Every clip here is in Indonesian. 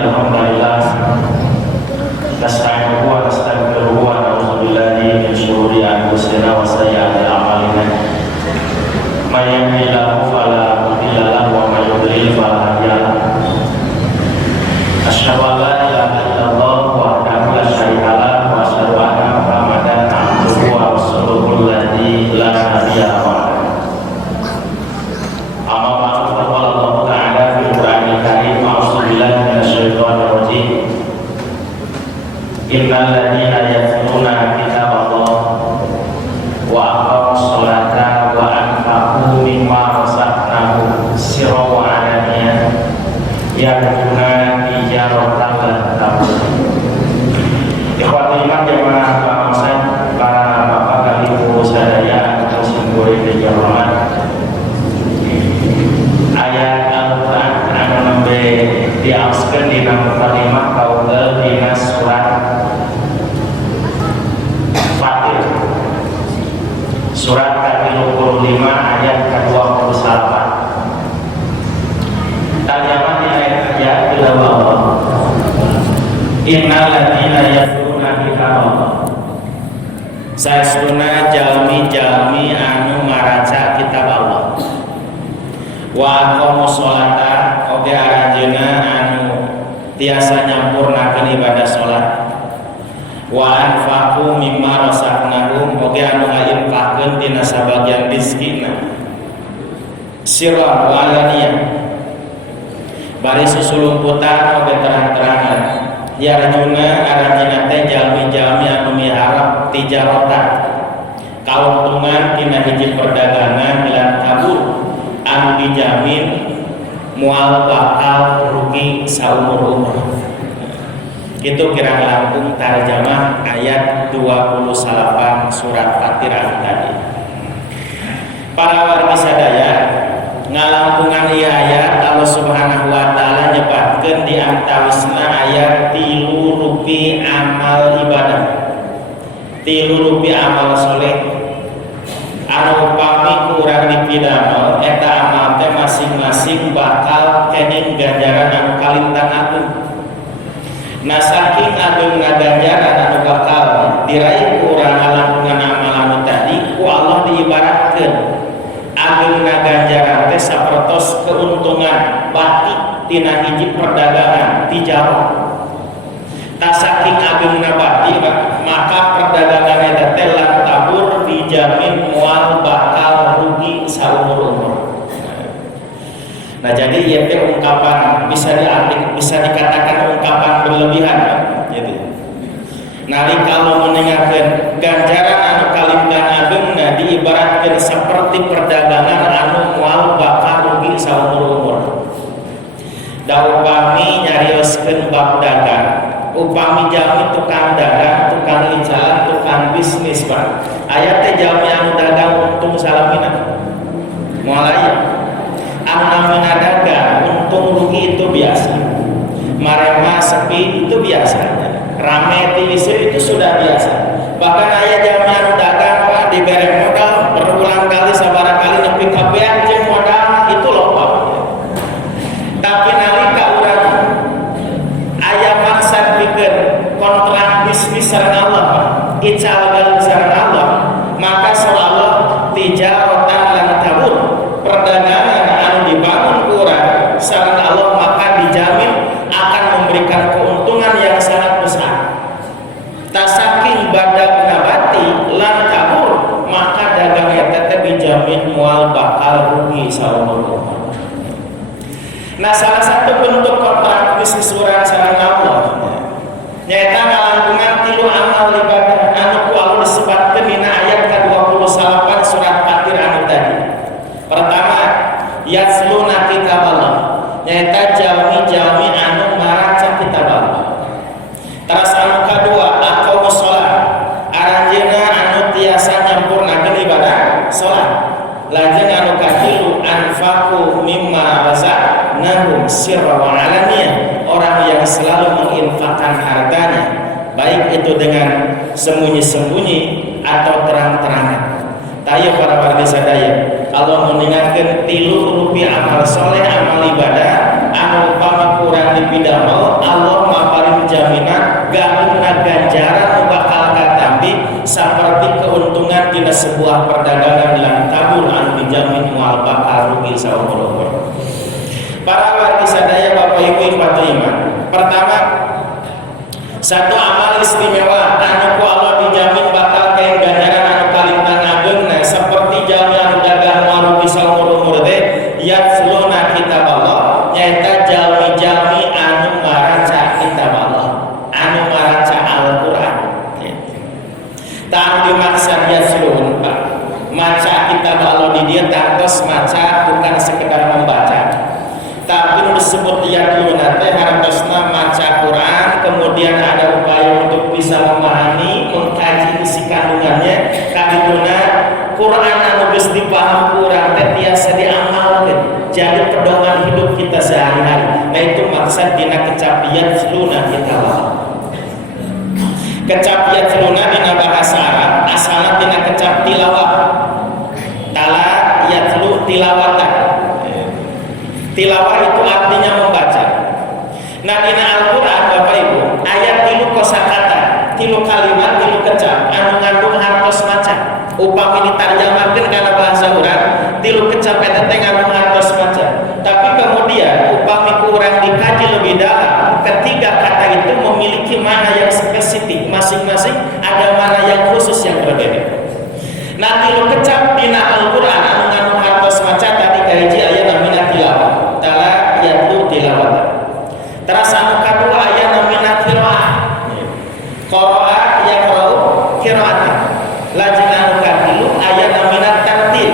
innal hamdalillah nasta'inuhu wa nastaghfiruhu wa na'udzu billahi min shururi anfusina wa sayyi'ati a'malina. May yahdihillahu fala mudilla lahu wa may yudlil fala hadiya lahu. Asyhadu an la ilaha illallah wahdahu la syarika lahu wa asyhadu anna Muhammadan abduhu wa rasuluhu alladzi la nabiyya ba'dahu. Amma ba'du, faqala Allah ta'ala fil Qur'anil Karim, a'udzu billahi minasyaitonir rajim. Innal ladzina yatluna kitaballah wa aqamus sholata wa anfaqu mimma razaqnahum sirran wa 'alaniyatan yarjuna tijaratan lan tabur. Ikhwatul iman jamaah bangsa, para bapak ibu sadaya muslim boleh dijawab. Ayat Al-Quran anu nembe diauskeun dina kalimah kaula dina surat Fatir. Surat ke-25 ayat ke-28. Terjemah di ayat ke-28. Innal ladzina yatluna kitaballah. Saestuna jalmi-jalmi anu maraca kitab Allah. Wa aqamus sholata, oge aranjeunna anu tiasa nyampurnakeun ibadah salat. Wa anfaqu mimma razaqnahum, oge anu ngainfaqkeun tina sabagian rezekina. Sirran wa alaniyah, bari susulumputan oge terang-terangan. Yarjuna aranjeunna teh jalmi-jalmi anu miharep tijaratan, kauntungan tina hiji perdagangan lan tabur anu dijamin mual bakal rugi saumur umur. Itu kira langkung tarjamah ayat 28 surat Fatir tadi. Para wargi sadaya, ngalangkungan ieu ayat Allah Subhanahu wa taala nyebutkeun di antawisna ayat 3 rupi amal ibadah, 3 rupi amal soleh anu upami kurang dipidamel eta amal teh masing-masing bakal keneh ganjaran anu kalintang agung. Nah saking agungna ganjaran anu bakal diraih kurang ngalangkungan amal anu tadi, ku Allah diibaratkeun agungna ganjaran teh sapertos keuntungan batik tina hiji perdagangan tijarah. Tak saking agungna batik maka perdagangan eta teh lan tabur dijamin mual bakal rugi saumur umur. Nah jadi ieu teh ungkapan bisa dikatakan ungkapan berlebihan gitu. Nalika Allah mendengarkeun ganjaran anu kalintang ageungna diibaratkeun seperti perdagangan anu mual bakal rugi saumur umur. Da upami nyarioskeun bab dagang, upami jalmi tukang dagang, tukang icalan, tukang bisnis Pak. Aya teh jalmi anu dagang untung salamina. Moal aya. Anu namina dagang untung rugi itu biasa. Marema sepi itu biasa. Rame ti istri itu sudah biasa. Bahkan aya jalmi anu dagang Pak dibere modal berulang kali sabaraha kali nepi kabean jeung modal itu loh Pak. Tapi nalika urang aya maksud pikeun kontrak bisnis sareng Allah, ical galung sareng Allah, maka seolah tijaratan lan tabur, perdagangan anu dibangun kurang sareng Allah maka dijamin akan memberikan keuntungan yang sangat besar. Tak saking badak nabati lan tabur, maka dagang eta teh dijamin mual bakal rugi saumur umur. Nah salah satu bentuk kontrak bisnis urang sareng Allah nyaeta ngalangkungan 3 amal ibadah anu ku Allah disebutkeun dina ayat ke-28 surat Fatir anu tadi. Pertama, yasluna kitaballah, nyaeta jalmi-jalmi anu maraca kitab Allah. Terus anu kadua, aqamus sholat, aranjeunna anu tiasa nyampurnakeun ibadah salat. Lajeng anu katilu, anfaqu mimma razaqnahum sirran wa 'alaniyah, orang yang selalu menginfakkan hartanya baik itu dengan sembunyi-sembunyi atau terang-terangan. Tayo para warga sadaya, Allah mengingatkan 3 rupiah amal soleh, amal ibadah anu upama kurang bidamel Allah maparin jaminan gabungna ganjaran bakal katambi seperti keuntungan tina sebuah perdagangan lan tabur anu dijamin moal bakal rugi saumur-umur. Para wargi sadaya Bapak Ibu Ikhwatul Iman, pertama satu amal istimewa anu ku Allah dijamin bakal kain ganjaran anu kalintang ageungna seperti jalmi anu dagang moal rugi saumur-umur teh yatluna kitab Allah nyaeta jalmi-jalmi anu maraca kitab Allah, anu maraca Al-Qur'an. Tak dimaksud yatlun, Pak. Maca kitab Allah di dia tantos maca bukan sekedar membaca. Tapi disebut yatluna teh hartosna maca Quran, kemudian ada upaya untuk bisa memahami, mengkaji isi kandungannya. Kadituna Quran anu geus dipaham urang teh tiasa diamalkeun. Jadi pedoman hidup kita sehari-hari. Nah itu maksud dina kecapian yatluna kitab Allah. Kecap yatluna dina bahasa Arab asalna dina kecap tilawah. Tala yatlu tilawatan. Tilawah itu artinya membaca. Nah dina Al-Qur'an Bapak Ibu, ayat tilu kosakata, tilu kalimat, tilu kecap anu ngandung hartos maca. Upami ditarjamakeun kana bahasa urang, tilu kecap eta teh ngandung hartos maca. Tapi kemudian upami kurang dikaji lebih dalam, ketiga kata itu memiliki mana yang spesifik, masing-masing ada mana yang khusus yang berbeda. Nah tilu kecap dina Al-Qur'an anu ngandung hartos maca tadi kahiji aya namina tilawah. Tala yatlu tilawatan. Terus anu kadua aya namina qiraah. Qara'a yaqra'u qira'atan. Lajeng anu katilu aya namina tartil.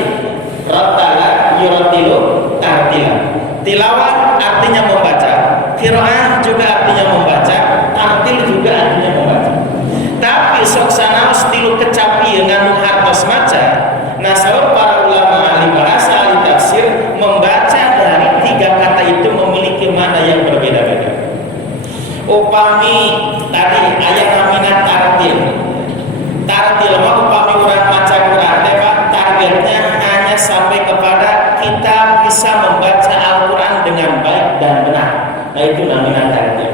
Rattala yurattilu tartila. Tilawah artinya membaca, qiraah juga artinya membaca, tartil juga artinya membaca. Tapi sok sanaos tilu kecapi ngandung hartos maca. Nah, saur para ulama ahli bahasa, ahli tafsir membaca dari tiga kata itu memiliki makna yang berbeda-beda. Upami tadi ayat namina tartil. Tartil mah upami urang maca Quran teh Pak, targetnya hanya sampai kepada kita bisa membaca Al-Qur'an dengan baik dan benar. Nah, itu namina tartil.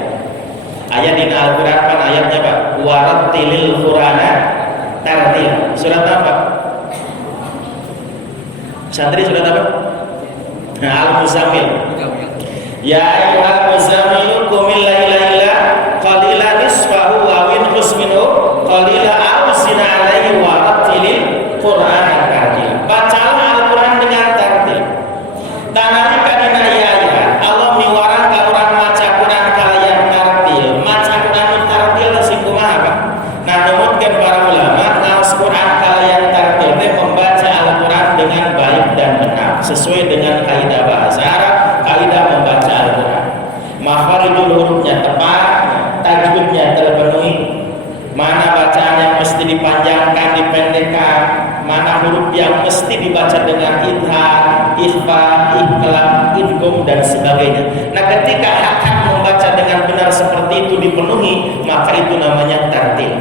Ayat di Al-Qur'an kan ayatnya Pak, warattilil Qur'ana tartil. Surat apa? Santri surat apa? Nah, Al-Muzammil. Ya ayyuhal muzammil qumil laila illa qalilan nisfahu wa inqus minhu qalilan aw zid 'alaihi wa rattilil Qur'ana tartila. Bacalah Al-Qur'an dengan tartil. Tanari kadina aya Allah miwarang ka urang maca Qur'an kalayan tartil. Maca Qur'an tartil sing kumaha Pak? Nah, numutkeun para ulama ngaos Qur'an kalayan tartil teh membaca Al-Qur'an dengan baik dan benar sesuai dengan kaidah bahasa Arab, kaidah membaca Al-Qur'an. Makharijul hurufnya tepat, tajwidnya terpenuhi, mana bacaan yang mesti dipanjangkan, dipendekkan, mana huruf yang mesti dibaca dengan idhar, ikhfa, iqlab, idgham dan sebagainya. Nah, ketika hak membaca dengan benar seperti itu dipenuhi, maka itu namanya tartil.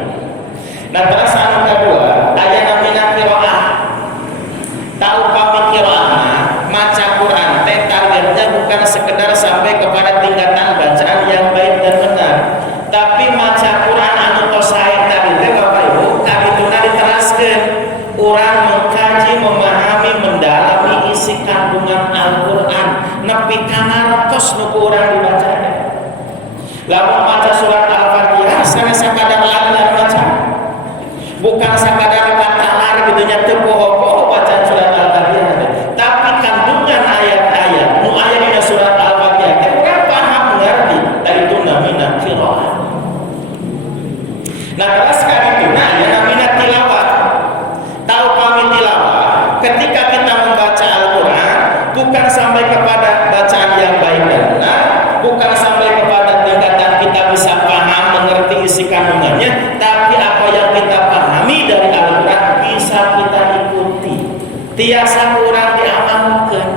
Nah, terus anu kedua, aya namina qiraah. Tahu kami qiraah maca Quran teh targetnya bukan sekedar sampai kepada tingkatan bacaan yang baik dan benar, tapi maca Quran anu tos sae tadi teh Bapak Ibu kabituna diteraskeun urang mengkaji, memahami, mendalami isi kandungan Al-Qur'an nepi kana tos nu urang dibaca. Lamun maca surat Al-Fatihah sana sakadar lancar maca, bukan sakadar batalar gitu nya teu poho-poho bacaan surat Al-Fatihah, tapi kandungan ayat-ayat nu aya dina surat Al-Fatihah teh urang paham ngarti, tadi itu namina qiraah. Nah, terus kadituna aya namina tilawah. Tahu kami tilawah, ketika kita membaca Al-Qur'an bukan sampai kepada bacaan yang baik dan benar, bukan sampai kepada tingkatan kita bisa paham mengerti isi kandungannya, tapi apa yang kita pahami dari Al-Qur'an bisa kita ikuti. Tiasa kurang diamalkan.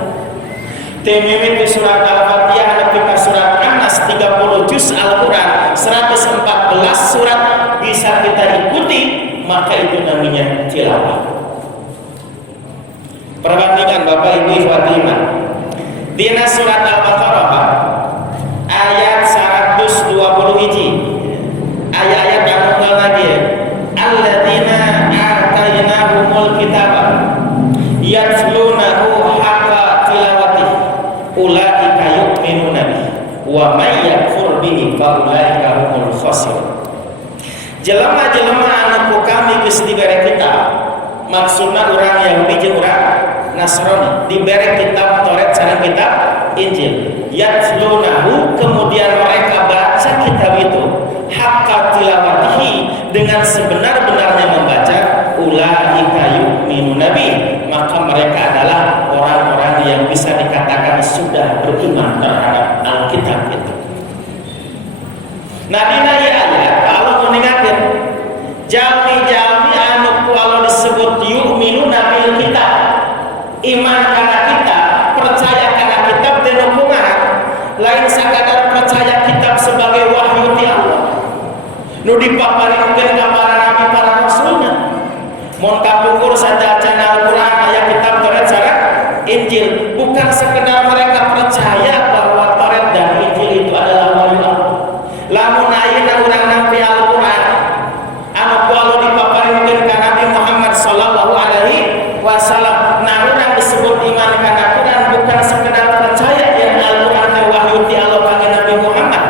Temimit di surat Al-Fatihah nepi ka surat An-Nas 30 juz Al-Qur'an, 114 surat bisa kita ikuti, maka itu namanya tilawah. Perbandingan Bapak Ibu ikhwati iman. Dina surat Al-Baqarah ayat wa may yakfur bihi fa ulaika humul khasirun. Jelema-jelema anu kami geus dibere kitab, maksudna urang Yahudi jeung urang Nasrani dibere kitab Taurat sareng kitab Injil. Yatlunahu, kemudian mereka baca kitab itu haqqa tilawatihi, dengan sebenar-benarnya membaca, ulaika yu'minuna bih, maka mereka adalah orang-orang yang bisa dikatakan sudah beriman terhadap Alkitab itu. Nah dina ayat Allah mengingatkan jalmi-jalmi anu kalau disebut yu'minuna bil kitab, iman karena kitab, percaya karena kitab, dan hukuman lain sakadar percaya kitab sebagai wahyu ti Allah nu dipaparingkeun ka para nabi para rasulna. Mun kapungkur sadayana Al-Qur'an aya kitab Taurat sareng Injil, bukan sekedar mereka percaya bahwa Taurat dan Injil itu adalah wahyu Allah. Lamun ayeuna urang nampi Al-Qur'an anu kualo dipaparingkeun ka Nabi Muhammad sallallahu alaihi wasallam, nah urang disebut iman kana Quran bukan sekedar percaya yang Al-Qur'an teh wahyu ti Allah ka Nabi Muhammad,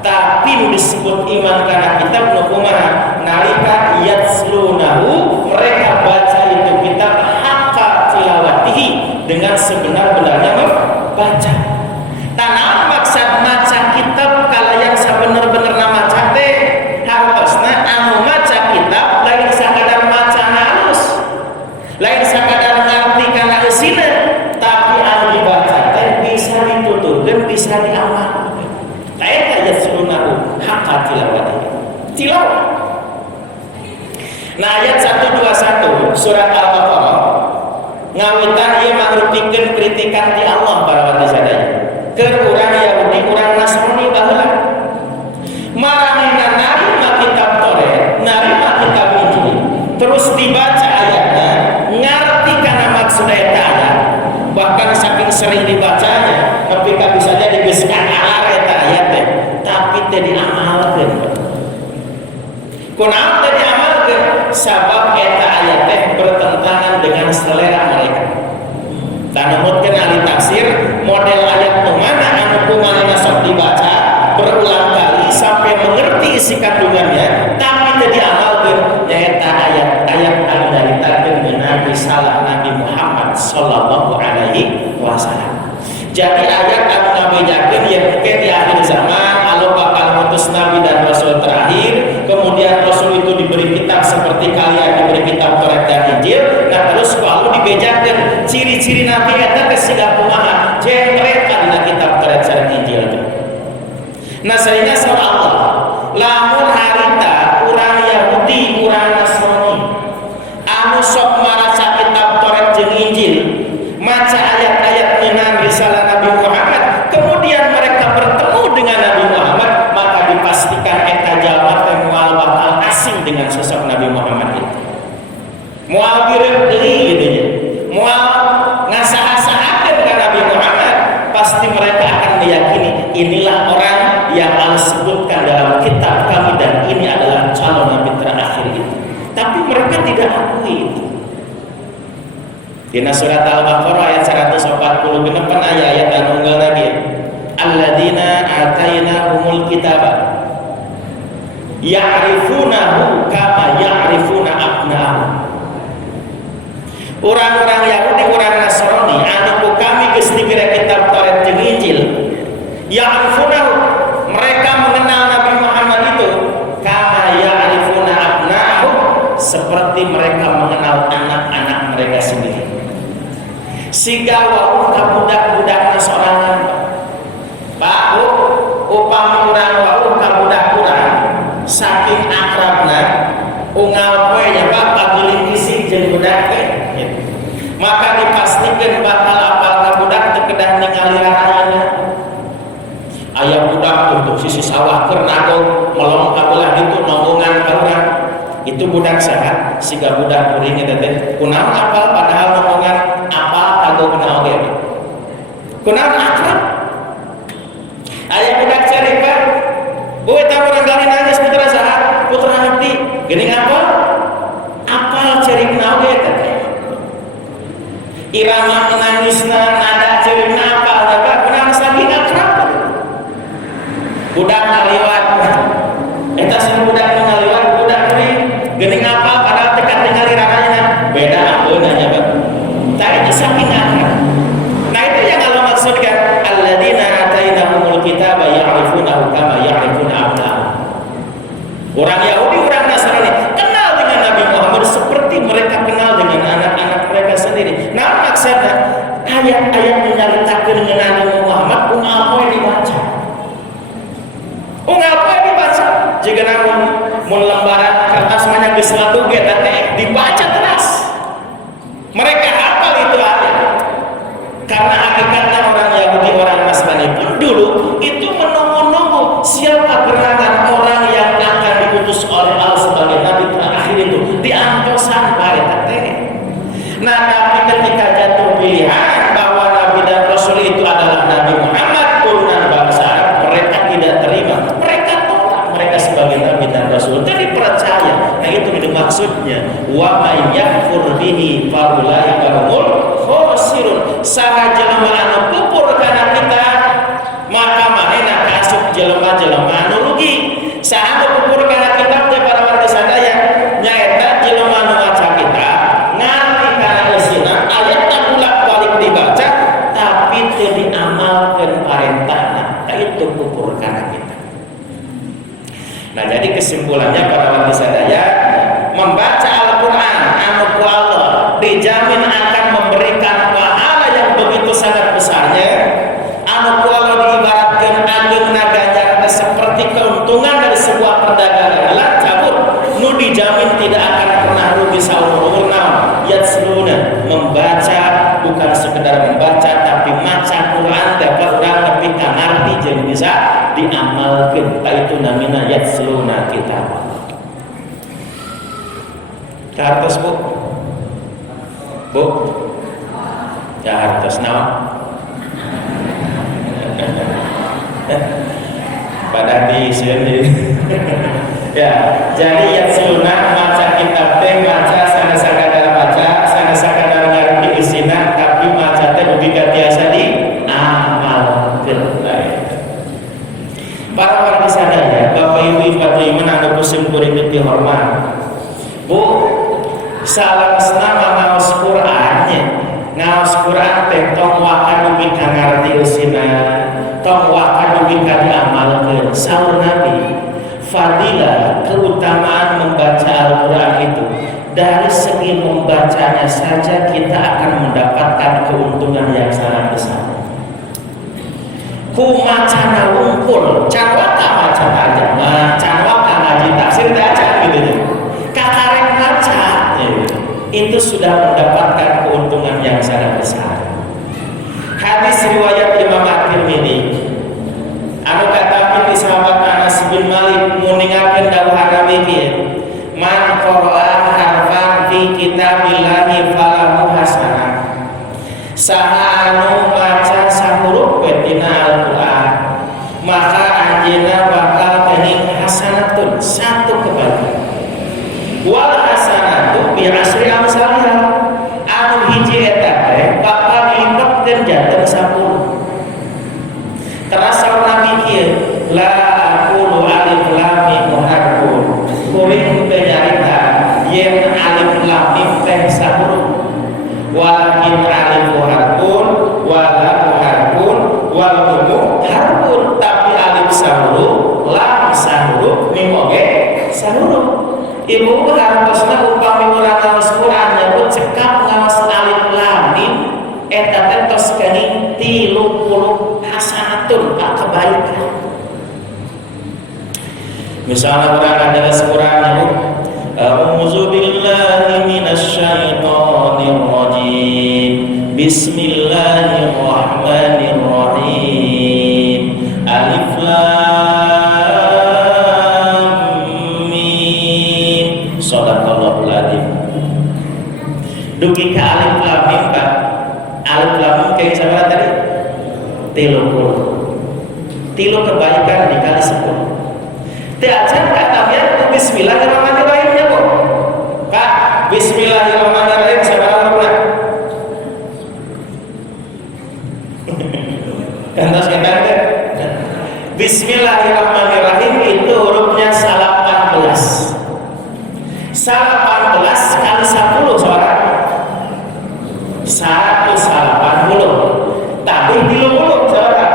tapi disebut iman kana kitab nu kumaha nalika yatslunahu, mereka baca itu kitab haqqa tilawatihi, dengan sebenar-benarnya membaca. Tanah maksud maca kitab kalayan sabener-benerna maca teh hartosna anu maca kitab lain sakadar maca halus, lain sakadar ngarti kana eusina, tapi anu dibaca teh bisa dituturkeun, bisa diamal. Eta yatslunahu haqqa tilawatihi, tilawah. Nah ayat 121 surat Al-Baqarah ngawitan ieu mangrupikeun kritikan ti Allah para wali sadaya keur urang Yahudi urang Nasrani baheula. Maranehna narima kitab Taurat, narima kitab Injil, terus dibaca ayatnya, ngarti kana maksud eta ayat, bahkan saking sering dibacanya tapi bisa jadi geus kaar eta ayat teh, tapi teu diamalkeun. Kunaon teu diamalkeun? Sabab eta ayat teh bertentangan dengan selera mereka. Tanamutkeun ahli tafsir model ayat nu mana anu kumanehna sok dibaca berulang kali sampai mengerti isi kandungannya tapi teu diamalkeun, nyaeta ayat-ayat anu nyaritakeun ngeunaan risalah Nabi Muhammad sallallahu alaihi wasallam. Jadi ayat anu ngabejakeun yen engke di akhir zaman Allah bakal ngutus nabi dan rasul terakhir, kemudian rasul itu diberi kitab seperti kalian diberi kitab Taurat dan Injil. Nah terus kalau dibejakeun ciri-ciri nabi eta teh siga kumaha jengret dina kitab Taurat sareng Injil itu. Nah sehingga sama Allah lamun harita urang Yahudi urang Nasrani anu sok maraca kitab Taurat jeung Injil, maca ayat-ayat ngeunaan risalah Nabi Muhammad, kemudian mereka bertemu dengan Nabi Muhammad, maka dipastikan eta jalma teh moal bakal asing dengan sosok Nabi Muhammad itu. Moal bireuh deui kitu nya. Moal ngasaha-sahakeun ka Nabi Muhammad, pasti mereka akan meyakini inilah orang yang Allah sebutkan dalam kitab kami dan ini adalah calon nabi terakhir itu. Tapi mereka tidak akui itu. Dina surat Al-Baqarah ayat 140 genepan ayat anu unggal lagi. Alladzina atainahumul kitaba ya'rifunahu kama ya'rifuna abna'ahum. Orang-orang Yahudi, orang Nasrani anu ku kami geus dibere kitab Taurat jeung Injil, ya'rifunahu, mereka mengenal Nabi Muhammad itu kama ya'rifuna abna'ahum, seperti mereka mengenal anak-anak mereka sendiri. Siga wau ka budak-budakna sorangan. Pak, upami urang wau ka budak urang saking akrabna unggal poe nya Pak pageling isih jeung budak teh. Maka dipastikan bakal apal ka budak teu kedah ningali rarayana. Aya budak untuk sisi sawah keur nagong melong ka belah ditu nonggongan ka urang. Itu budak saha? Siga budak kuring eta teh kunaon apal padahal nonggongan apal kagogna oge. Kunaon akrab? Aya budak cari Pak, bu eta urang gali nangis putra saha? Putra abdi. Geuning apal? Apal cerikna oge eta teh. Irama menangisna nada cerikna apal, Pak. Kunaon saking akrab? ayat-ayat menyaritakeun ngeunana Muhammad unggal poe dibaca. Unggal poe dibaca. Jika mun lembaran kertas mah geus latu ge teh dibaca terus. Mereka hafal itu ayat. Karena hakikatnya orang Yahudi, orang Nasrani pun dulu itu menunggu-nunggu siapa gerangan orang yang akan diutus oleh Allah sebagai nabi terakhir itu diangkosan bae teh. Nah, tapi ketika jatuh pilihan bahwa nabi dan rasul itu adalah Nabi Muhammad turunan bangsa Arab, mereka tidak terima. Mereka tolak mereka sebagai nabi dan rasul. Jadi percaya. Nah, itu maksudnya wa may yakfur bihi fa ulaika humul khosirun. Saha jelema anu kufur kana kita maka manehna kasuk jelema-jelema anu rugi. Saha anu kufur kana kitab teh para warga sadaya nyaeta jelema anu maca kita ngarti kana isina ayatna bolak-balik dibaca tapi teu diamalkeun parentahna. Itu kufur kana kita. Nah, jadi kesimpulannya para warga sadaya membaca Al-Quran anu ku Allah dijamin akan memberikan pahala yang begitu sangat besarnya. Anu ku Allah diibaratkan ageungna ganjaran seperti keuntungan dari sebuah perdagangan cabut nu dijamin tidak akan pernah rugi saumur-umurna. Yatsluna membaca bukan sekedar membaca tapi maca Quran dapat urang tapi kanarti jeung bisa diamalkeun. Itu namina yatsluna kitab. Hartos bu, ya hartos naon? Pada di sini, ya. Jadi yatsluna maca kitab teh maca sana sakadar baca, sana sakadar ngarti isina, tapi maca teh ugi tiasa di amal keun. Para warga sadaya, Bapak Ibu iman anu kusim kuring dihormat. Bu, salasna ngaos Qur'an nya. Ngaos Qur'an teh tong wakan dugi kangarti eusina, tong wakan dugi ka diamalkeun. Saur Nabi, fadilah keutamaan membaca Al-Qur'an itu dari segi membacanya saja kita akan mendapatkan keuntungan yang sangat besar. Ku macana wungkul, can waka maca aja, can waka ngaji tafsir aja gitu. Kakarek baca itu sudah mendapatkan keuntungan yang sangat besar. Hadis riwayat Imam At-Tirmidzi anu katakan di sahabat Anas bin Malik muningakeun dawuh Nabi kieu man qara'a harfan fi kitabillahi falahu hasanah. Saha anu maca sahuruf tina Al-Qur'an maka anjeunna bakal teuing hasanatun satu kebaikan. Wal hasanatu bi asri amsalha anu hiji eta teh bakal dilipatkeun janten 10. Terasa Nabi kieu la aqulu alif lam mim harfun kuring teh nyarita yen alif lam mim teh sahuruf walakin alif harfun wa lam harfun wal mim harfun tapi alif sahuruf lam sahuruf mim oge sahuruf. Ibu hartosna upami urang ngaos Quran nyebut cekap ngaos alif lam mim eta teh tos geuning 30 hasanatun kebaikan. Misalnya urang adalah Quran nyebut a'udzu billahi minasy syaithanir rajim. Bismillahirrahmanirrahim. Alif lam mim. Shadaqallahul adzim. Dugi ka alif lam mim Pak. Alif lam mim kayak sabaraha tadi? 30. 3 kebaikan dikali 10. Teu acan kata bismillahirrahmanirrahim nya kok. Kak, bismillahirrahmanirrahim sabaraha hurufna? Kantos kita teh. Bismillahirrahmanirrahim itu hurufnya 18. 18 kali 10 saudara. 180. Tambah 30 saudara.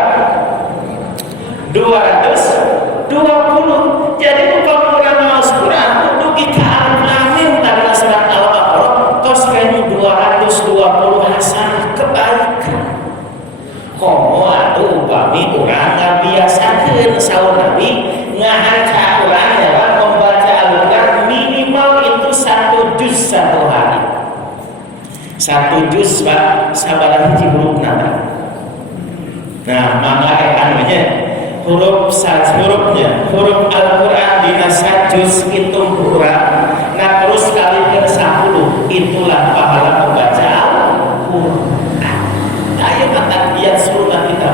220. Jadi upama urang maos Quran dugi ka alif lam mim karena surat Al-Baqarah tos kayaknya 220 hasanah kebaikan. hiji huruf nata. Nah, maka anunya hurufnya huruf Al-Quran dina sajus hitung huruf. Nah terus kalikan 10 itulah pahala membaca Al-Quran. Ayo kata dia sunnah kita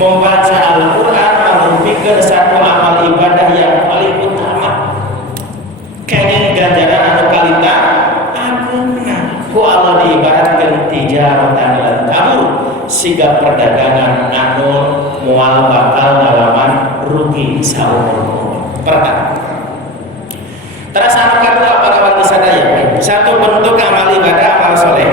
membaca Al-Quran merupakan satu amal ibadah yang paling utama. Kenging ganjaran anu kalita agungna ku Allah diibaratkan tijaratan lan kabur siga perdagangan anu mual bakal dalaman rugi saumur. Pertama, terus anu kedua para warga sadaya, satu bentuk amal ibadah amal soleh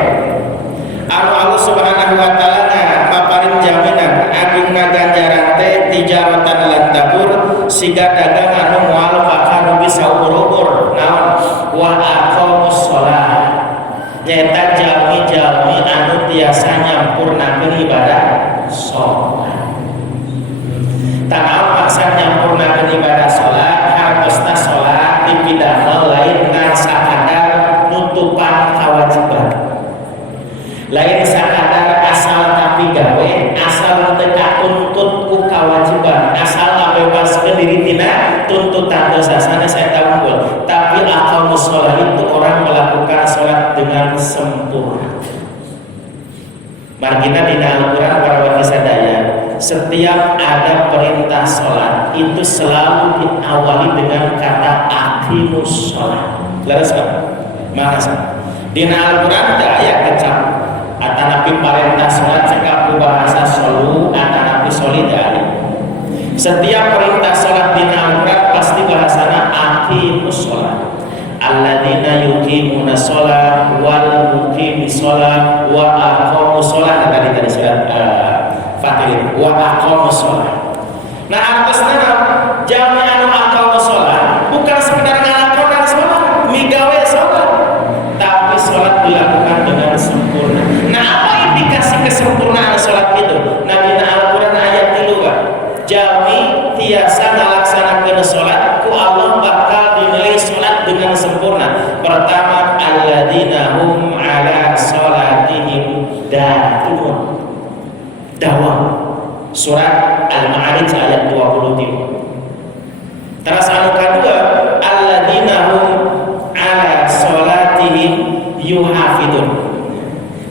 anu Allah subhanahu wa ta'ala paparin jaminan agungna ganjaran teh tijaratan lan tabur siga dagang anu mual bakal rugi saumur. Naon wa aqamus shalah nyaeta jalmi-jalmi anu tiasa nyampurnakeun ibadah sholat. Tanaw paksa nyampurnakeun ibadah sholat hartosna sholat dipidamel lain ngan sakadar nutupan kewajiban, lain sakadar asal tapi gawe, asal teu katuntut ku kewajiban, asal ngabebaskeun diri tina tuntutan dosa sanes eta unggul. Tapi aqamus shalah itu orang melakukan sholat dengan sempurna. Margina dina Al-Quran para warga sadaya, setiap ada perintah sholat itu selalu diawali dengan kata aqimus sholat. Leres kan? Maka dina Al-Quran ada ayat kecap atanapi perintah sholat cekap bahasa solu atanapi solidari. Setiap perintah sholat dina Al-Quran pasti bahasana aqimus sholat. Alladzina yuqimuna sholat wal muqimis sholat wa aqamus sholat. Tadi surat Fatir wa aqamus sholat. Nah artosna jami anu aqamus sholat bukan sekedar ngalakonan sholat migawe sholat, tapi sholat dilakukan dengan sempurna. Nah apa indikasi kesempurnaan sholat itu? Nah dina Al-Quran ayat 3 kan, jami tiasa ngalaksanakeun sholat ku Allah bakal dinilai sholat dengan sempurna. Pertama, alladzina hum ala sholatihim daimun. Dawam surat Al-Ma'arij ayat 23. Terus anu kedua, alladzina hum ala sholatihim yuhafidun.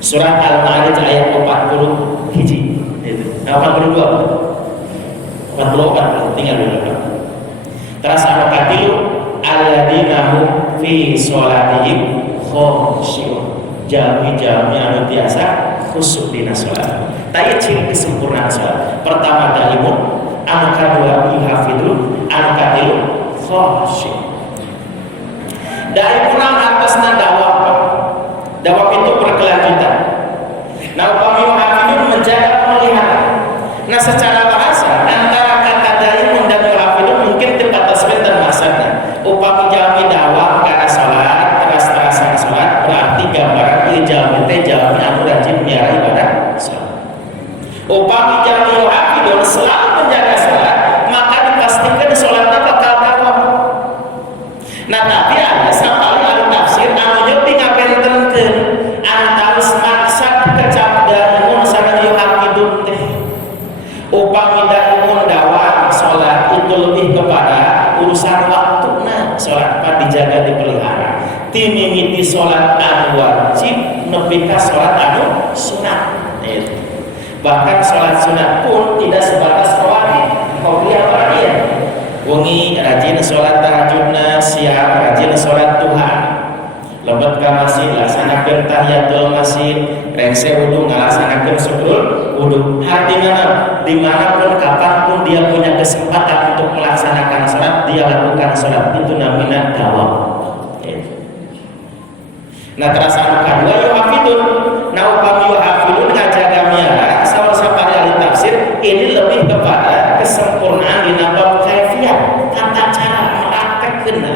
Surat Al-Ma'arij ayat 40 hiji. 42. 44 tinggal dulu. Terus anu katilu, alladzina hum fi sholatihim khushu'un. Jami-jami anu biasa khusyuk dina sholat. Taya ciri kesempurnaan sholat. Pertama daimun, anu kedua yuhafidun, anu katilu khusyu'. Daimun atasna dawam. Dawam itu berkelanjutan. Nah upami yuhafidun menjaga memelihara. Nah secara bahasa antara kata daimun dan yuhafidun mungkin terbatas dan maksudnya. Upami jami dawam karena sholat teras-terasan sholat berarti gambaran jami teh jami anu rajin miara ibadah sholat. Upami jami yuhafidun selalu menjaga sholat, maka dipastikan sholatnya bakal dawam. Nah tapi ada sapali anu tafsir anu nyepi ngabentenkeun antara maksud kecap daimun sareng yuhafidun teh. Upami daimun dawam sholat itu lebih kepada urusan waktuna sholat pak dijaga dipelihara. Timimiti sholat anu wajib nepi ka sholat anu sunat. Bahkan sholat sunat pun tidak sebatas rawatib, qobliyah ba'diyah. Wengi rajin sholat tahajudna, siang rajin sholat duha. Lebat ka masjid laksanakeun tahiyatul masjid, rengse wudu ngalaksanakeun syukur wudu. Artinya dimanapun kapanpun dia punya kesempatan untuk melaksanakan sholat, dia lakukan sholat. Itu namanya dawam. Nah terasa anu kadua yuhafidun. Nah upami yuhafidun ngajaga miara sama-sama ahli tafsir ini lebih kepada kesempurnaan di bab kaifiyah, tata cara mempraktekkeun.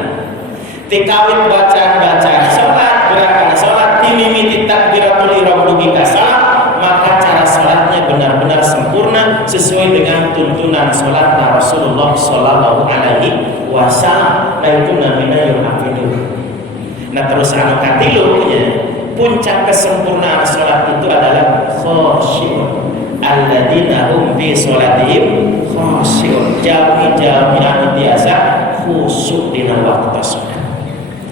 Tikawin bacaan-bacaan sholat, gerakan sholat, dimimiti takbiratul ihram dugi ka salat, maka cara sholatnya benar-benar sempurna sesuai dengan tuntunan sholat Rasulullah sallallahu alaihi wasallam. Nah itu namanya yuhafidun. Nah terus anu katilu puncak kesempurnaan sholat itu adalah khosyi'un alladzina hum fi sholatihim khosyi'un, jami anu biasa khusyuk dina waktu sholat.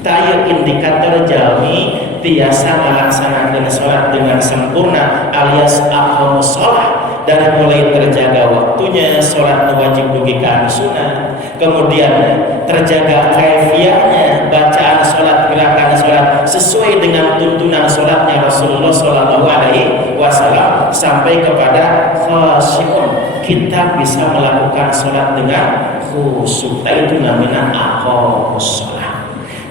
Tayu indikator jami biasa melaksanakan sholat dengan sempurna alias aqamus sholat, dari mulai terjaga waktunya sholat wajib dugi ka sunnah, kemudian terjaga kaifiyahnya bacaan sholat, gerakan sholat sesuai dengan tuntunan sholatnya Rasulullah Shallallahu Alaihi Wasallam, sampai kepada khasyun, kita bisa melakukan sholat dengan khusyuk. Itu namanya aqamus sholat.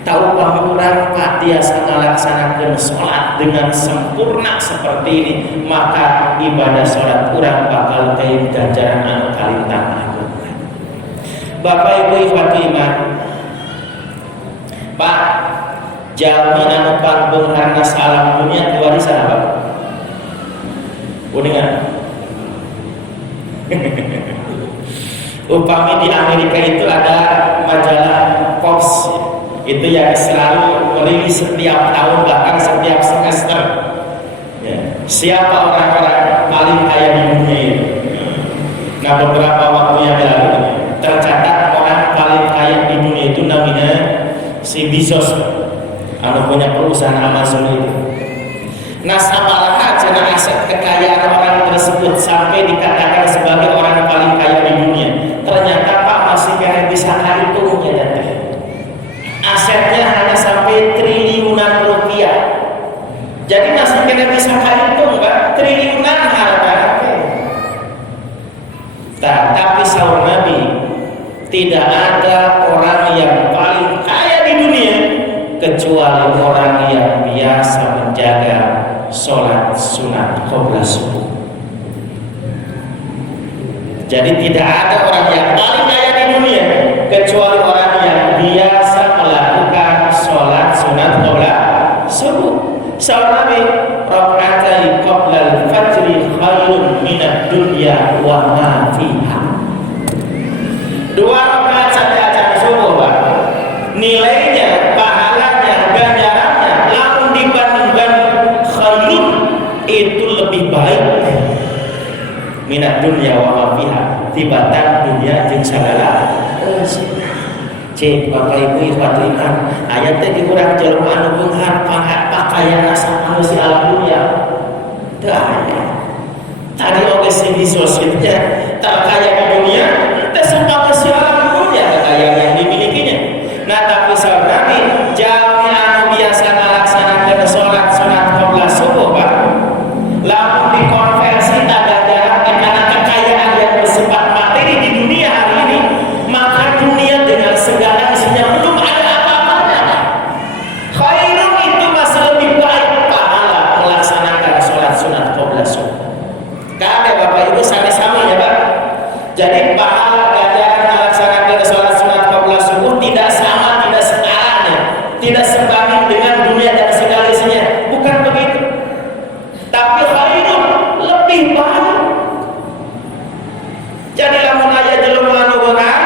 Tahu bahwa orang Pak biasa melaksanakan sholat dengan sempurna seperti ini, maka ibadah sholat orang bakal kain ganjaran anu kalintang agung. Bapak Ibu ikhwati iman, Pak, jami anu panggung harna salam dunia diwarisan apa? Uningan. Upami di Amerika itu ada majalah Forbes, itu yang selalu merilis setiap tahun bahkan setiap semester ya, siapa orang-orang paling kaya di dunia itu. Nah, beberapa waktu yang lalu tercatat orang paling kaya di dunia itu namanya si Bezos, anu punya perusahaan Amazon itu. Nah, sabaraha cenah aset kekayaan orang tersebut sampai dikatakan sebagai orang paling kaya di dunia. Ternyata Pak masih kena bisa kahitungnya nanti. Asetnya hanya sampai triliunan rupiah. Jadi masih kena bisa kahitung, Pak, triliunan harta. Tapi sahur Nabi, tidak ada orang yang paling kaya di dunia kecuali orang yang biasa menjaga sholat sunat qabla subuh. Jadi tidak ada orang yang paling kaya di dunia kecuali orang yang biasa melakukan sholat sunat qabla subuh. Sahur Nabi, raka'atai qabla al-fajri khairun minad dunya wa ma fiha. 2 rakaat saja subuh, Pak. Nilainya, pahalanya, ganjarannya lamun dibandingkan khairun itu lebih baik minat dunia wa ma fiha, tibatan dunia jeung sagala cek. Bapak Ibu ikhwati iman, ayatnya di urang jelema anu beunghar pakaian asa anu si alam dunia teu aya. Tadi oge si Bezos itu terkaya di dunia teu sampai si alam dunia kekayaan yang dimilikinya. Nah, tapi sahabat Nabi jami anu biasa ngalaksanakeun salat qabla subuh, Pak, lamun dikonversi ganjaran karena kekayaan yang bersifat materi di dunia hari ini, maka dunia dengan segala isinya belum ada apa-apanya. Khairun itu masih lebih baik pahala melaksanakan sholat sunat qabla subuh. Kada Bapak Ibu sama-sama ya, Pak. Jadi pahala ganjaran melaksanakan sholat sunat qabla subuh tidak sama, tidak setaranya, tidak sebanding dengan dunia dan segala isinya. Bukan begitu. Tapi khairun lebih baik. Jadi lamun aya jelema anu beunghar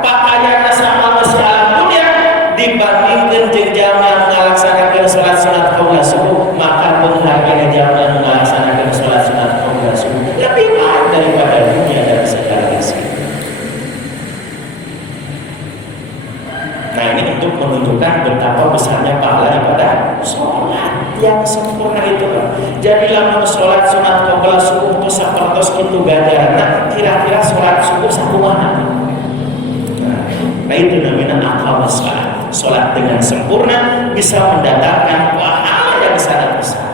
pakaian sama masih alam dunia dibandingkan jeung jalma ngalaksanakeun salat sunat qabla subuh, maka beunghar jalma ngalaksanakeun salat sunat qabla subuh lebih baik daripada dunia dan segala isi. Nah, ini untuk menunjukkan betapa besarnya pahala ibadah sholat yang sempurna itu. Jadi lamun sholat sunat qabla subuh itu sapertos kitu ganjaranna, kira-kira sholat subuh sakumaha? Nah, itu namanya aqamus sholat. Sholat dengan sempurna bisa mendatangkan pahala yang sangat besar.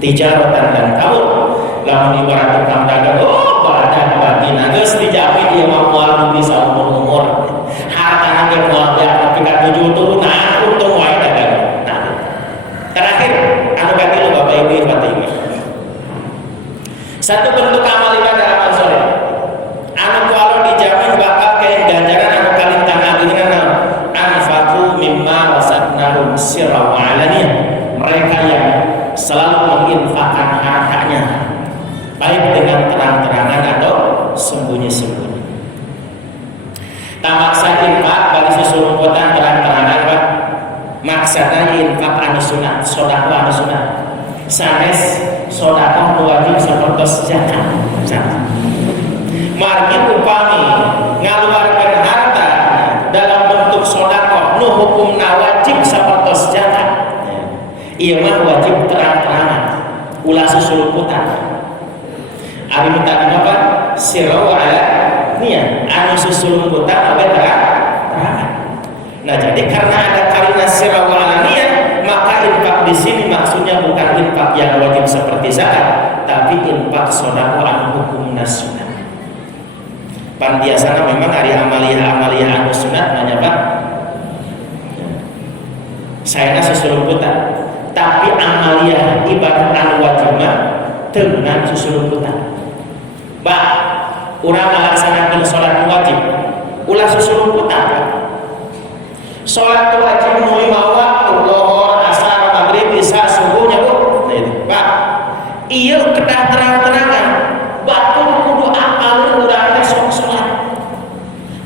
Tijaratan dan kaul, lamun ibarat tukang dagang, oh badan batin geus dijamin dia mah moal bisa umur-umur. Harta ge moal tapi ka 7 turun nah untung wae dagang. Nah, terakhir anu katilu Bapak Ibu ikhwati iman. Satu bentuk amal ibadah amal soleh anu kalau dijamin bakal kain ganjaran anu kalintang agungna anfaqu mimma rasaqnahum sirran wa alaniyah. Mereka yang selalu menginfakkan hartanya baik dengan terang-terangan atau sembunyi-sembunyi. Tamaksa infak bagi susulumputan terang-terangan, Pak, maksana infak anu sunat, sedekah anu sunat. Sanes sedekah nu wajib sapertos zakat. Margi upami ngaluarkeun harta dalam bentuk sedekah nu hukumna wajib sapertos zakat. Ieu mah wajib terang-terangan ulah susulumputan. Ari nu tadi apa? Sirau ala niat anu susulumputan oge terang-terangan. Nah, jadi karena ada kalimat sirau ala niat, maka infak di sini maksudnya bukan infak yang wajib seperti zakat, tapi infak sedekah anu hukumna sunat. Pan biasana memang hari amalia anu sunat nanya Pak. Saya susulumputan. Tapi amalia ibadah anu wajib mah teu ngan susulumputan. Bah, urang ngalaksanakeun salat wajib, ulah susulumputan. Salat wajib nu 5 waktu, lohor, asar, maghrib, isya, subuh nya Bu. Nah itu, Pak. Ieu kedah terang-terangan, batur kudu apal urang teh sok salat.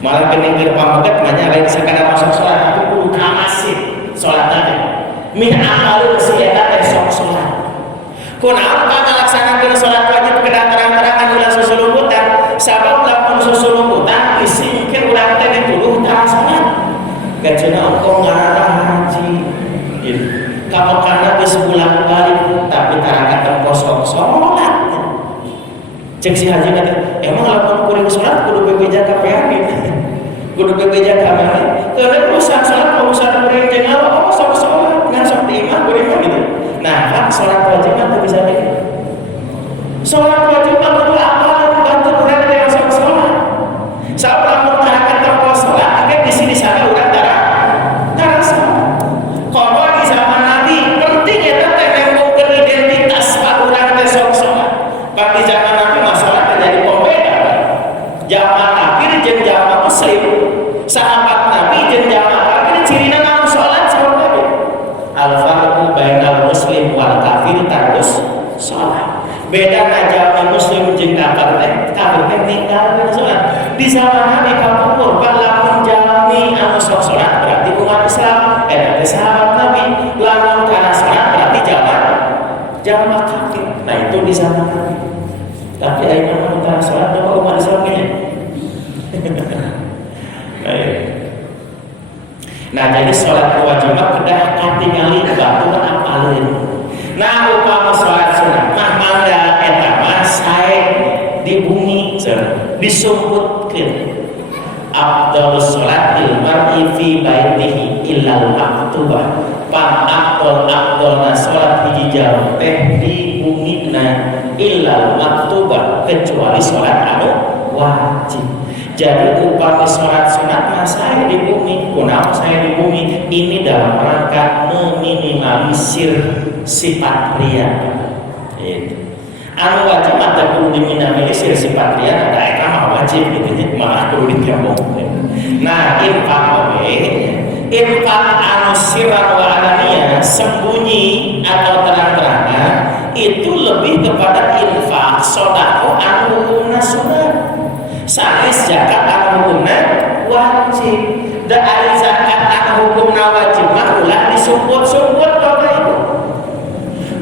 Malah geuning keur pameget mah nya lain sakadar masuk salat, itu kudu kamasih salatna teh. Min amalul si eta teh sok salat. Kunaon ka ngalaksanakeun salat wajib kedah terang-terangan ulah susulumputan, sabab lamun susulumputan isingkeun urang teh dituduh tara salat. Gajeuna engkau ngarana haji. Gitu. Kamu kana geus bolak-balik tapi tara katempo sok salat. Cek si haji kata, emang lamun kuring salat kudu bebeja ka peang gitu. Kudu bebeja ka mana? Keuna urusan salat urusan kuring jeung Allah sok salat. Sok diimah kuring gitu. Nah, kan salat wajib kan bisa gitu. Salat wajib kan kudu apal bantu urang teh sok salat. Sabab lamun tara katempo salat, engke di sini sana urang tara salat. Komo di zaman Nabi penting eta teh nembongkeun identitas Pak urang teh sok salat. Pak di zaman Nabi masalah terjadi pembeda. Zaman akhir jeung zaman muslim, sahabat Nabi jeung zaman akhir cirina naon salat sahabat Nabi. Al-farqu bainal muslim wal kafir tarkus salat. Beda zaman muslim jeung kafir teh ninggalkeun salat. Di zaman Nabi kapungkur lamun jalmi anu sok salat berarti umat Islam, eta teh sahabat Nabi. Lamun kana salat berarti jamaah kafir. Nah itu di zaman Nabi. Tapi ayeuna mah tara salat mah umat Islam nya. Nah, jadi salat wajib kedah katingali batur apaleun. Nah, upama salat sunat mah mangga eta mah sae di bumi disumputkeun. Afdhalus sholatil mar'i fi baitihi illal maktubah. Pan afdhalna salat hiji jam teh di bumina illal maktubah kecuali salat anu wajib. Jadi upami sholat sunat mah saya di bumi, kunaon saya di bumi ini dalam rangka meminimalisir sifat ria. Itu. Anu wajib ada kudu diminimalisir sifat ria, ada eta mah wajib gitu nya, malah kudu digabung. Nah, infak oge, infak anu sirran wa alaniyah, sembunyi atau terang-terangan itu lebih kepada infak sedekah anu hukumna sunat. Sanes zakat anu hukumna wajib. Da ari zakat anu hukumna wajib mah ulah disumput-sumput Bapak Ibu.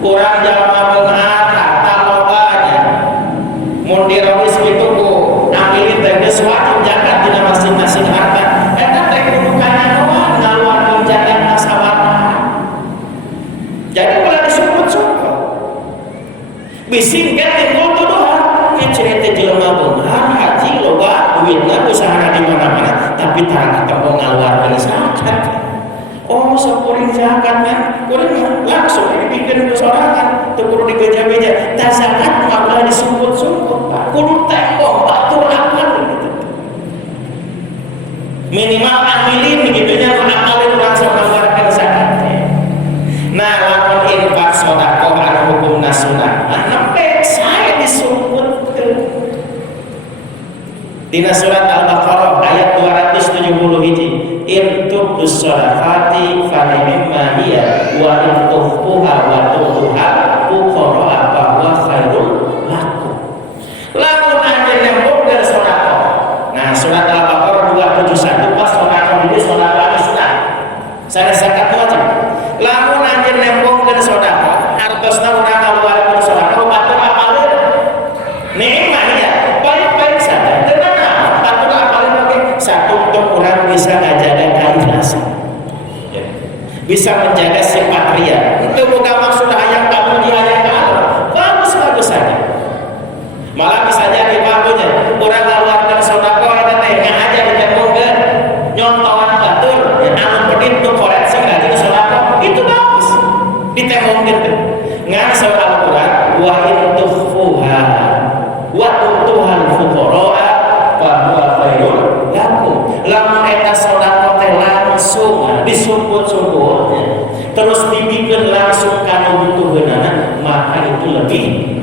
Urang jalma beung harta lobanya. Mun dirawis kitu ku ambilin teh geus wajib zakat dina masing-masing harta. Eta teh kudu kanyahoan ngaluarkeun zakat nasabana. Jadi ulah disumput-sumput. Bisi engke timbul tuduhan ngecret teh jelema beung haji loba duitna usahana di mana-mana tapi tara ketemu ngaluarkeun zakat. Oh, sakuring zakat kan kuring langsung dipikeun ku sorangan teu kudu dibeja-beja. Tah zakat mah ulah disumput-sumput Pak. Kudu tembok batur akal gitu. Minimal ahilin begitu nya akalin urang sabangarkeun zakat. Nah, lamun infak sedekah anu hukumna sunat, nembe sae disumputkeun. Dina surat Al-Baqarah ayat 271 intubdus shadaqati fa mimma hiya wa intukhfuha wa tu'tuha fuqara fa huwa khairul lakum. Lamun anjeun nembongkeun sedekah. Nah, surat Al-Baqarah 271 pas sedekah ini sedekah sunat. Saya zakat wajib.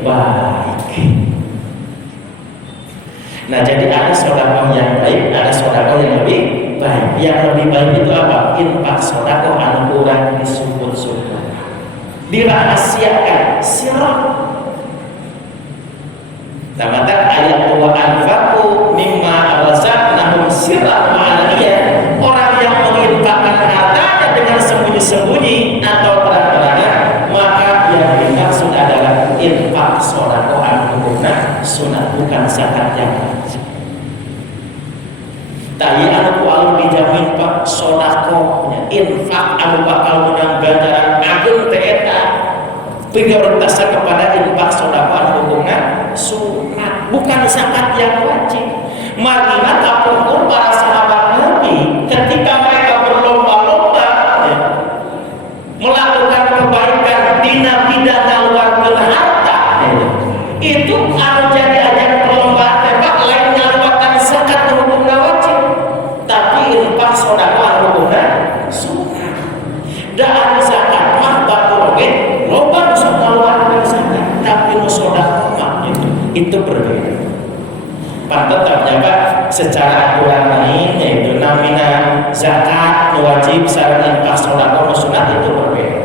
baik. Nah, jadi ada sedekah yang baik, ada sedekah yang lebih baik. Yang lebih baik itu apa? Infak sedekah anu kurang disebut-sebut, dirahasiakan, sirah. Tamatan ayat wa anfaqu mimma razaqnahum sirran wa alaniyah. Orang yang menginfakkan hartanya dengan sembunyi-sembunyi atau terang-terangan, maka yang dimaksud adalah infak sedekah anu kurang sunat, bukan zakat yang wajib. Tapi anu kualu dijamin pak sedekahnya infak anu bakal menang ganjaran agung teh eta prioritasnya kepada infak sedekah anu kurang sunat, bukan zakat yang wajib. Marina kapungkur para sahabat Nabi ketika mereka berlomba-lomba melakukan kebaikan dina bidang ngaluarkeun harta, itu anu jadi ajang perlombaan tembak lain ngaluarkan zakat hukumna wajib, tapi infak sedekah hukumna sunat. Da anu zakat mah batur oge loba nu sok ngaluarkeun zakat, tapi nu sedekah mah itu berbeda. Tetapnya Pak secara aturan lain yaitu namina zakat wajib sareng infak sedekah sunat itu berbeda.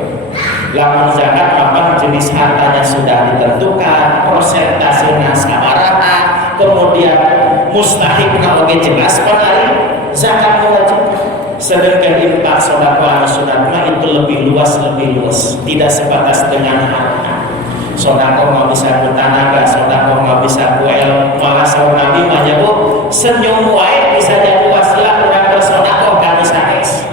Lamun zakat maka jenis hartanya sudah ditentukan, persentasenya sabaraha, kemudian mustahikna oge jelas panari zakat wajib. Sedangkan infak sedekah sunat mah itu lebih luas, tidak sebatas dengan harta. Sedekah nggak bisa ku tanaga, sedekah nggak bisa ku el, malah saur Nabi mah Bu, senyum wae bisa jadi wasilah urang bersedekah ka sanes.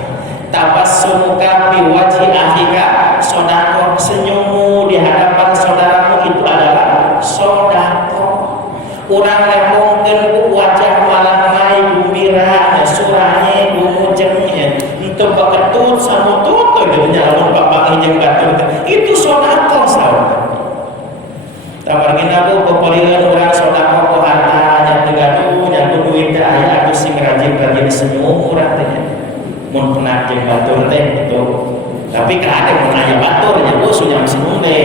Tabassumuka fi wajhi akhika, sedekah senyummu di hadapan saudaramu itu adalah sedekah. Urang lepongkeun ku wajah malah mai gembira, surahnya gumujengnya, henteu baketut samutut teh nya lamun papang jeung batur. Itu sedekah saur. Tamargina Bu pepelireun urang sedekah ku harta nya teu gaduh nya duit teh aya atuh sing rajin senyum urang teh. Mun pernah jeung batur teh gitu. Tapi kadang mun aya batur nya Bu sunyam senyum teh.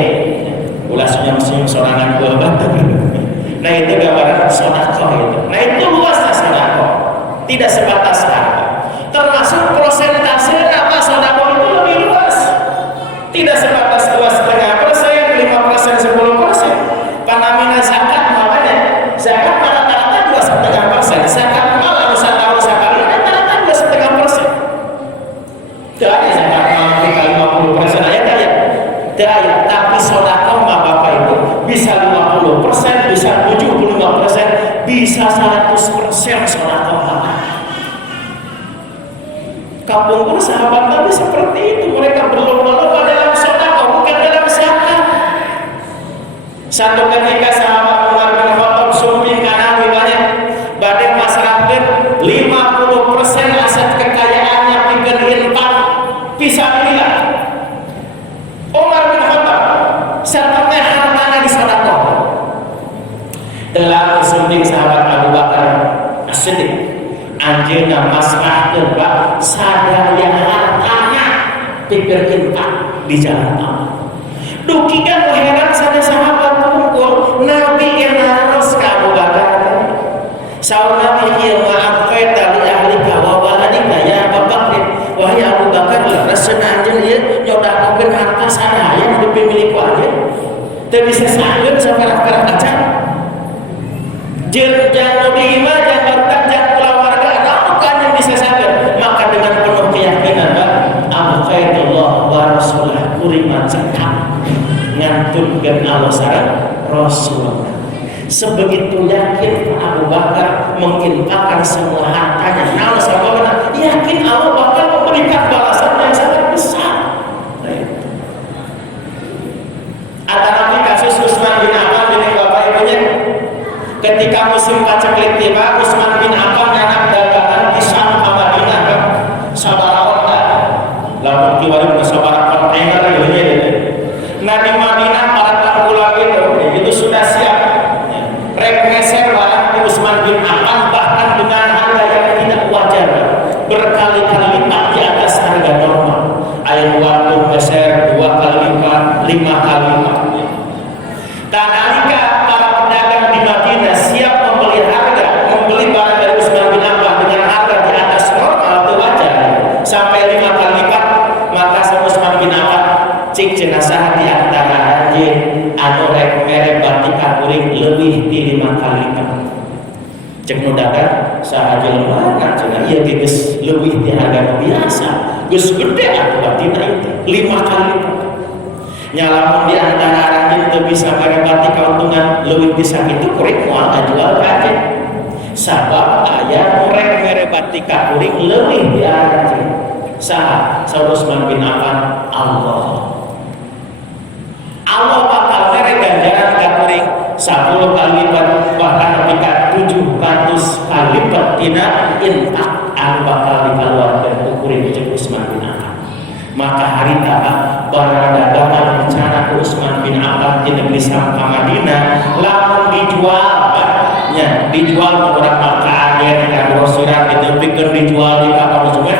Ulah sunyam senyum sorangan ku batur. Nah itu gambaran sedekah itu. Nah itu luasnya sedekah. Tidak sebatas harta. Termasuk persentase apa sedekah itu lebih luas. Tidak sebatas 2,5%, 5%, 10%. Panamina zakat makanya zakat rata-rata 2,5%. Zakat malah Nusantara sekali rata-rata 2,5%. Tidak ada zakat malah 50% aja tak ya? Tidak ada. Tapi sedekah mah Bapak Ibu bisa 50%, bisa 75%, bisa 100% sedekah. Kampung sahabat Nabi seperti itu, mereka berlomba-lomba dalam sedekah bukan dalam zakat. Satu ketika sahabat Umar bin Khattab sumping kana banyak bade masrahkeun 50% aset kekayaannya pikeun infak fisabilillah. Umar bin Khattab satuna hartana disedekah. Telah sumping sahabat Abu Bakar As-Siddiq anjeunna masrahkeun Pak sadaya hartana pikeun infak di jalan Allah. Duki kan heran sana sahabat kumpul Nabi yang harus ka Abu Bakar. Saur Nabi ieu ma'afaita li ahlika wa waladika ya Abu Bakar. Wahai Abu Bakar, rasana anjeun ieu nyodakeun harta sadaya nu dipilih ku anjeun. Teu bisa saeun saperak-perak acan. Jeung jang lima jang bartak jang keluarga ada bukan yang bisa saeun. Maka dengan penuh keyakinan Abu Khairullah wa Rasulullah kuriman cekap ngantunkeun Allah sareng Rasulullah. Sebegitu yakin Abu Bakar menginfakkan semua hartanya. Nah, sahabat yakin Allah bakal memberikan balasan yang sangat besar. Ada nabi kasus Utsman bin Affan dengan bapak ibunya. Ketika musim paceklik tiba, Utsman bin Affan nyanak dagangan di Syam ka Madinah kan. Sabaraha lamun kiwari sabaraha kontainer ieu. Nah di Madinah para tengkulak itu sudah siap rek meser barang di Utsman bin Affan bahkan dengan harga yang tidak wajar berkali-kali lipat di atas harga normal. Ayat waktu meser 2 kali lipat, 5 kali lipat. Dan kali lipat. Cek nu dagang saha jelema cenah ieu geus leuwih ti harga biasa. Geus gede atuh batina itu 5 kali lipat. Nyalamun di antara aranjeun teu bisa karebati kauntungan leuwih ti sakitu kuring moal ngajual ka aranjeun. Sabab aya rek merebati ka kuring leuwih di aranjeun. Saha? Saud Utsman bin Affan, Allah bakal mere ganjaran ka kuring 10 kali lipat bahkan nepi ka 700 kali lipat tina infak anu bakal dikeluarkeun ku kuring jeung Utsman bin Affan. Maka harita barang dagangan rencana ku Utsman bin Affan di negeri Sam ka Madinah lamun dijual dijual ke orang Makkah agen ka brosur ditepikeun dijual di ka konsumen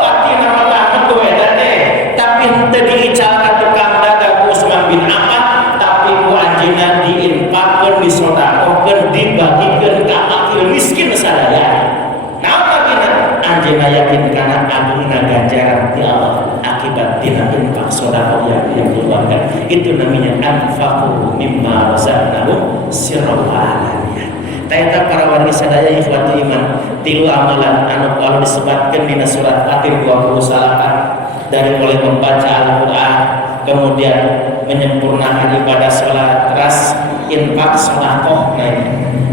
batina mah kitu eta teh tapi henteu diical ka tukang dagang Utsman bin Affan tapi ku anjeunna diinfakkeun disedekahkeun dibagikeun ka fakir miskin sadaya. Naon bagina anjeunna yakin kana agungna ganjaran ti Allah akibat tina infak sedekah yang dikeluarkan. Itu namanya anfaqu mimma razaqnahum sirran wa alaniyah. Taeta para wargi sadaya ikhwati iman, tilu amalan anu Allah disebutkan di surat Fatir 28 dari mulai membaca Al-Qur'an, kemudian menyempurnakan ibadah salat, ras infak sedekah.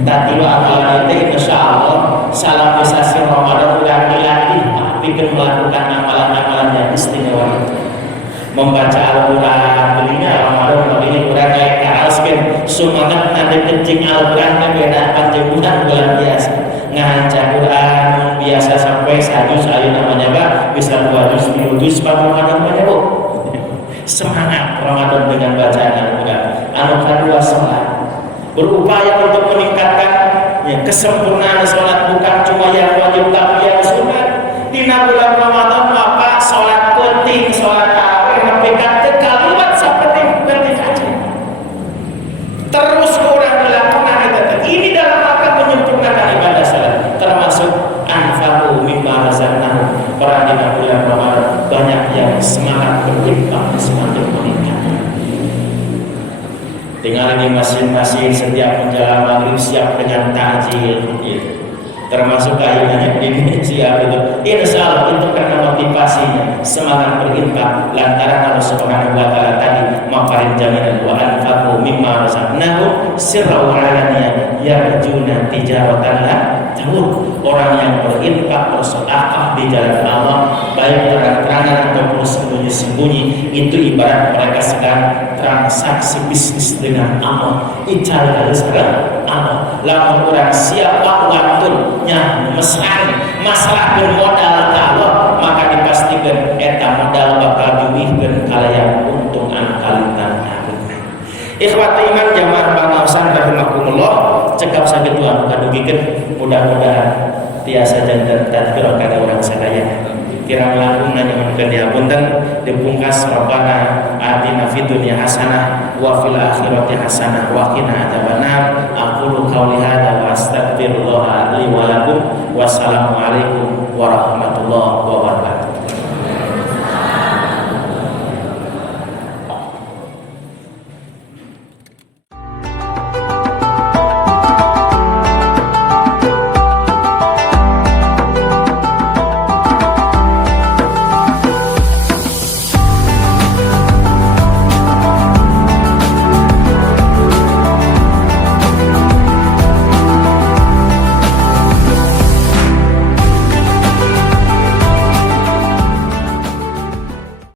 Tilu amalan itu insyaallah salamisasi Ramadan udah dilatih bikin melakukan amalan-amalan yang istimewa itu. Membaca Al-Qur'an belinya Ramadan belinya kurang kayak kaaskeun sumangat nanti kencing Al-Qur'an teh beda panjeuhan luar biasa. Ngaca Qur'an biasa sampai 1 juz ayeuna namanya Pak bisa 2 juz 3 juz pada Ramadan banyak Bu. Semangat Ramadan dengan bacaan Al-Qur'an. Anu kedua salat. Berupaya untuk meningkatkan kesempurnaan salat bukan cuma yang wajib tapi yang sunat. Di bulan Ramadan maka salat penting, salat nepi ka kalimat sapenting penting aja. Terus orang dilakukan ini dalam rangka menyempurnakan ibadah salat, termasuk anfaqu mimma razaqnahum. Orang di bulan Ramadan banyak yang semangat berinfak, semakin meningkat. Tinggal di masing-masing setiap menjelang maghrib siap dengan takjil, termasuk kayaknya ini siap itu. Insya Allah itu karena motivasinya semangat berinfak lantaran Allah Subhanahu Wa Taala tadi makarin jaminan wa anfaqu mimma razaqnahum sirran wa alaniyah yarjuna tijaratan la tabur. Orang yang berinfak bersedekah di jalan Allah baik terang-terangan ataupun sembunyi-sembunyi itu ibarat mereka sedang transaksi bisnis dengan Allah. Ical dari segala Allah. Lamun orang siapa waktunya mesran masalah bermodal Allah maka dipastikan eta modal bakal diwihkeun kalayan untung anu kalitan. Ikhwati iman jamaah pangaosan rahimakumullah cekap sakitu anu kadugikeun mudah-mudahan tiasa janten tadbir kana urang sadaya. Kirang langkung nanyamunkeun dihapunten dipungkas Rabbana atina fid dunya hasanah wa fil akhirati hasanah wa qina adzabannar.